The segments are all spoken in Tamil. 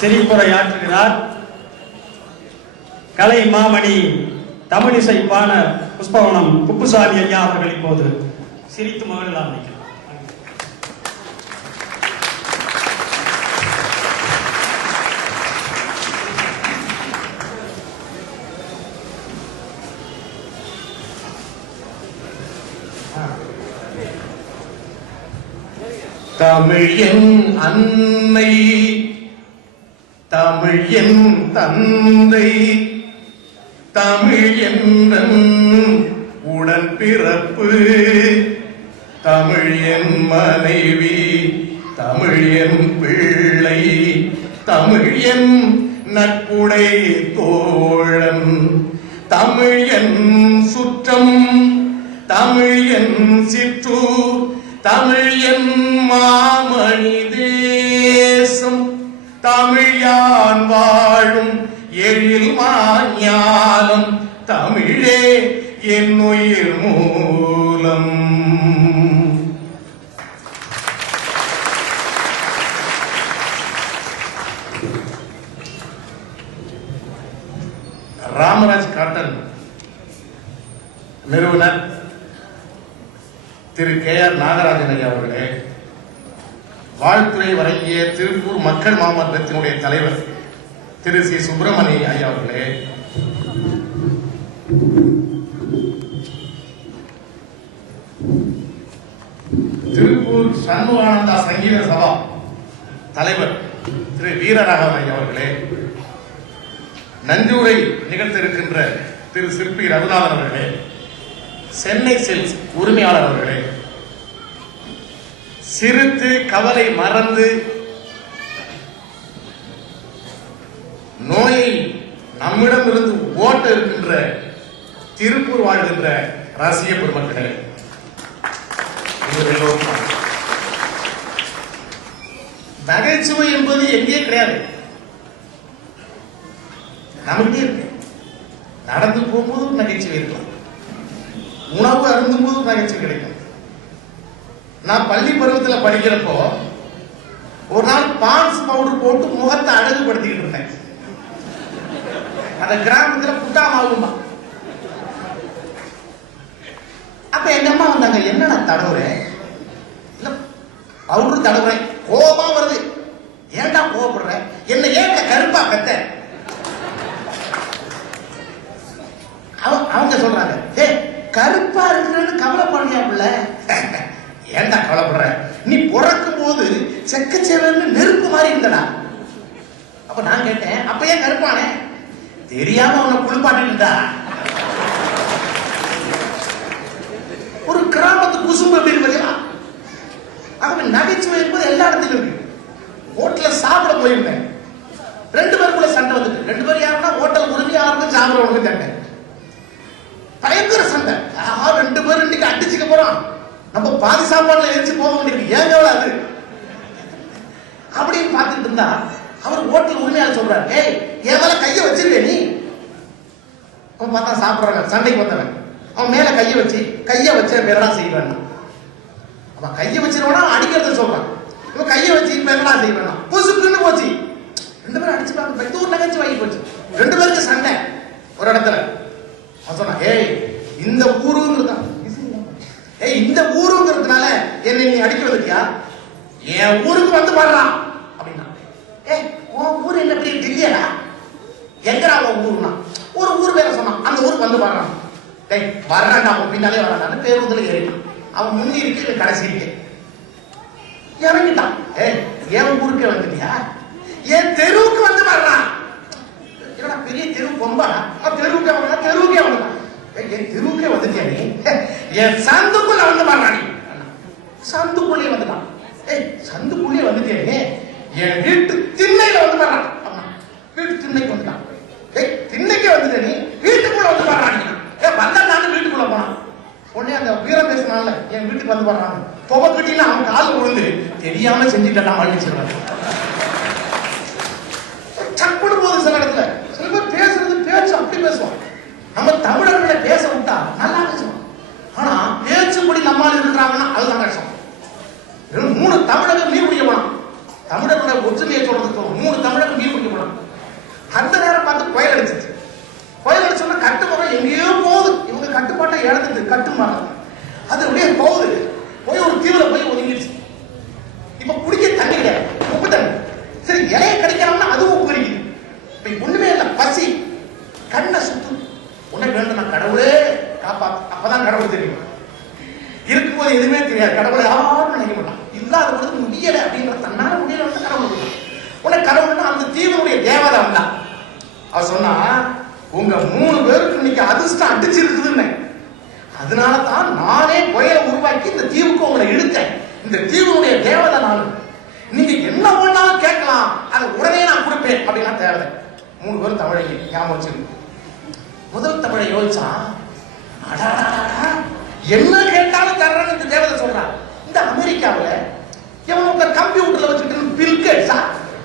சிரிப்புரையாற்றுகிறார் கலை மாமணி தமிழிசை பாணர் புஷ்பவனம் குப்புசாமி ஐயா அவர்கள் இப்போது சிரித்து மகிழலாம். தமிழ் என் அன்னை, தமிழ் என் தந்தை, தமிழ் என் உடன் பிறப்பு, தமிழ் என் மனைவி, தமிழ் என் பிள்ளை, தமிழ் என் நட்புடை தோழன், தமிழ் என் சுற்றம், தமிழ் என் சிற்றூர், தமிழ் என் மாமணி தேசம், தமிழ் யான் வாழும் எழில் மாஞாலம், தமிழே என் உயிர் மூலம். ராமராஜ் காட்டன் நிறுவனர் திரு KR நாகராஜன் ஐயா அவர்களே, வாழ்த்துறை வழங்கிய திருப்பூர் மக்கள் மாமன்றத்தினுடைய தலைவர் திரு சி சுப்பிரமணிய ஐயா அவர்களே, திருப்பூர் சண்முகானந்தா சங்கீத சபா தலைவர் திரு வீரராகவன் ஐயா அவர்களே, நஞ்சூரை நிகழ்த்த இருக்கின்ற திரு சிற்பி ரகுநாதன் அவர்களே, சென்னை சில்க்ஸ் உரிமையாளர் அவர்களே, சிரித்து கவலை மறந்து நோயை நம்மிடமிருந்து ஓட்ட இருக்கின்ற திருப்பூர் வாழ்கின்ற ரசிக பெருமக்களே, நகைச்சுவை என்பது எங்கே கிடையாது, நமக்கே இருக்கு. நடந்து போகும்போது நகைச்சுவை இருக்கலாம், உணவு அருந்தும் போது நகைச்சுவை கிடைக்கும். நான் பள்ளி பருவத்தில் படிக்கிறப்போ ஒரு நாள் பான்ஸ் பவுடர் போட்டு முகத்தை அழகுபடுத்திக்கிட்டு இருந்தேன். அந்த கிராமத்தில் புட்டாமாகுமா. அப்ப எங்க அம்மா வந்தாங்க, என்ன நான் தடவுறேன், இல்ல பவுடர் தடவுறேன், கோபமா வருது, ஏன்டா கோபப்படுற, என்ன ஏன் கருப்பா கத்த. அவங்க சொல்றாங்க, ஏ கருப்பா இருக்கிறன்னு கவலைப்படுறியாப்புல, ஏன்டா கவலைப்படுற, நீ பிறக்கும் போது செக்கச்சேவன்னு நெருப்பு மாதிரி இருந்தடா. அப்ப நான் கேட்டேன், அப்ப ஏன் கருப்பானே, தெரியாம அவனை குளிப்பாட்டிட்டா. ஒரு கிராமத்து குசும்பு எப்படி இருப்பா. ஆகவே நகைச்சுவை என்பது எல்லா இடத்திலும் இருக்கு. ஹோட்டல்ல சாப்பிட போயிருந்தேன், 2 பேருக்குள்ள சண்டை வந்துட்டு. 2 பேர் யாருன்னா ஹோட்டல் உரிமையாளருக்கு சாப்பிடுறவங்க சண்டை, பயங்கர சண்டை. 2 பேரும் இன்னைக்கு அடிச்சுக்க போறோம், நம்ம பாதி சாப்பாடுல எரிச்சு போக வேண்டியிருக்கு, ஏன் அது அப்படின்னு பார்த்துட்டு இருந்தா அவர் ஹோட்டல் உரிமையாளர் சொல்றாரு, ஏய் என் மேல கைய வச்சிருக்க நீ. அவன் பார்த்தா சாப்பிடுறாங்க, சண்டைக்கு வந்தவன் அவன் மேல கைய வச்ச பேரடா செய்வேன். அவன் கைய வச்சிருவானா அடிக்கிறத சொல்றான், இவன் கைய வச்சு பேரடா செய்வேன், புசுக்குன்னு போச்சு. 2 பேரும் அடிச்சுப்பாங்க, இது ஒரு நகைச்சு வாங்கி போச்சு. 2 பேருக்கு சண்டை ஒரு இடத்துல. அவன் சொன்னான், ஏய் இந்த ஊருங்கிறதான், ஏய் இந்த ஊருங்கிறதுனால என்னை நீ அடிக்க வந்துட்டியா, என் ஊருக்கு வந்து பாடுறான் அப்படின்னா. ஏய் உன் ஊர் என்ன பெரிய டெல்லியாடா, எங்கடா உன் ஊருனா, ஒரு ஊர் பேர சொன்னான், அந்த ஊருக்கு வந்து பாடுறான். டேய் வர்றான்டா, அவன் பின்னாலே வர்றான், பேருந்துல ஏறிட்டான். அவன் முன்னே இருக்கு, கடைசி இருக்கு, இறங்கிட்டான். ஏய் என் ஊருக்கே வந்துட்டியா, என் தெருவுக்கு வந்து பாடுறான். என்னடா பெரிய தெரு பொம்பாடா, தெருவுக்கே வந்தா, தெருவுக்கே வந்துட்டான். என் தெருவுக்கே வந்துட்டியா நீ, என் சந்துக்குள்ள வந்து பாடுறான். சந்துக்குள்ளே வந்துட்டான். ஏய் சந்துக்குள்ளே வந்துட்டியா நீ, என் வீட்டு திண்ணையில வந்து பாடுறான். வீட்டு திண்ணைக்கு வந்துட்டான். ஏய் திண்ணைக்கே வந்துட்ட நீ, வீட்டுக்குள்ள வந்து பாடுறான். ஏன் வந்தா நானும் வீட்டுக்குள்ள போனான். உடனே அந்த வீரம் பேசினால என் வீட்டுக்கு வந்து பாடுறாங்க. பொம்மை கட்டினா அவன் கால் விழுந்து தெரியாம செஞ்சுட்டா மன்னிச்சிருவாங்க. சப்புடு போது சில இடத்துல சில பேர் பேசுறது பேச்சு அப்படி பேசுவான். நம்ம தமிழர்களை பேச விட்டா நல்லா பேசுவோம், ஆனா பேச்சுப்படி நம்மால் இருக்கிறாங்கன்னா அதுதான் கஷ்டம். 3 தமிழர்கள் மீன் பிடிக்க போனான். தமிழர்களுடைய ஒற்றுமையை சொல்றதுக்கு 3 தமிழர்கள் மீன் அவ சொன்னா உங்க 3 பேருக்கு இன்னைக்கு அதிர்ஷ்டம் அடிச்சிருக்குதுன்னு. அதனால தான் நானே புயலை உருவாக்கி இந்த தீவுக்கு உங்களை இழுத்தேன். இந்த தீவுடைய தேவதை நான். நீங்க என்ன வேணாலும் கேட்கலாம், அதை உடனே நான் கொடுப்பேன் அப்படின்னா தேவதை. 3 பேரும் தமிழை ஞாபகம் வச்சிருக்கு. முதல் தமிழை யோசிச்சா, என்ன கேட்டாலும் தர்றேன்னு இந்த தேவதை சொல்றான். இந்த அமெரிக்காவில் இவன் உங்க கம்ப்யூட்டர்ல வச்சுட்டு பில் கேட்ஸா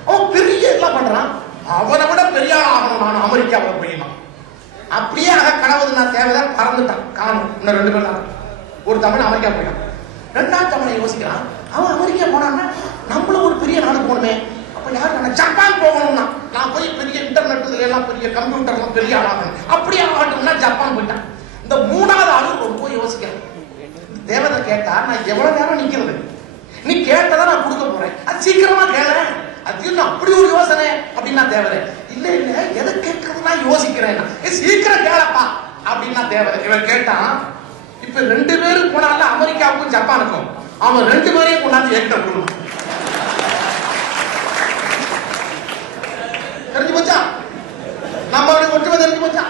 அவன் பெரிய எல்லாம் பண்றான். அவனை விட பெரிய ஆகணும் நான் அமெரிக்காவில் போயிடணும். அப்படியே ஆக கனவு நான் தேவையா பறந்துட்டான். காணும் இன்னும் 2 பேர் தான். ஒரு தமிழ் அமெரிக்கா போயிட்டான். 2ஆம் தமிழை யோசிக்கிறான். அவன் அமெரிக்கா போனான்னா நம்மளும் ஒரு பெரிய நாடு போகணுமே. அப்ப யார் நான் ஜப்பான் போகணும்னா நான் போய் பெரிய இன்டர்நெட் எல்லாம் பெரிய கம்ப்யூட்டர்லாம் பெரிய ஆளாகணும். அப்படியே ஆகணும்னா ஜப்பான் போயிட்டான். இந்த 3ஆவது ஆளு ரொம்ப யோசிக்கிறேன். தேவதை கேட்டா நான் எவ்வளவு நேரம் நிக்கிறது? நீ கேட்டதான் நான் கொடுக்க போறேன், அது சீக்கிரமா கேள. அது அப்படி ஒரு யோசனை அப்படின்னா தேவதை இல்ல இல்ல எதை கேட்கறதுனா யோசிக்கிறேன், சீக்கிரம் கேளப்பா அப்படின்னா தேவதை. இவன் கேட்டான். இப்ப 2 பேரும் போனால அமெரிக்காவுக்கும் ஜப்பானுக்கும் அவன் 2 பேரையும் கொண்டாந்து ஏற்க கொடுக்கணும். தெரிஞ்சு போச்சா? நம்ம ஒற்றுமை தெரிஞ்சு போச்சா?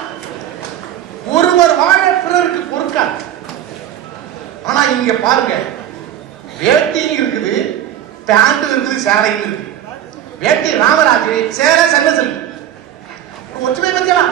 ஒருவர் வாழ பிறருக்கு பொறுக்காது. ஆனா இங்க பாருங்க, வேட்டியும் இருக்குது, பேண்ட் இருக்குது, சேலையும் இருக்குது. வேட்டி ராமராஜ், சேலை சென்ன செல்வி. ஒற்றுமை பத்தியா?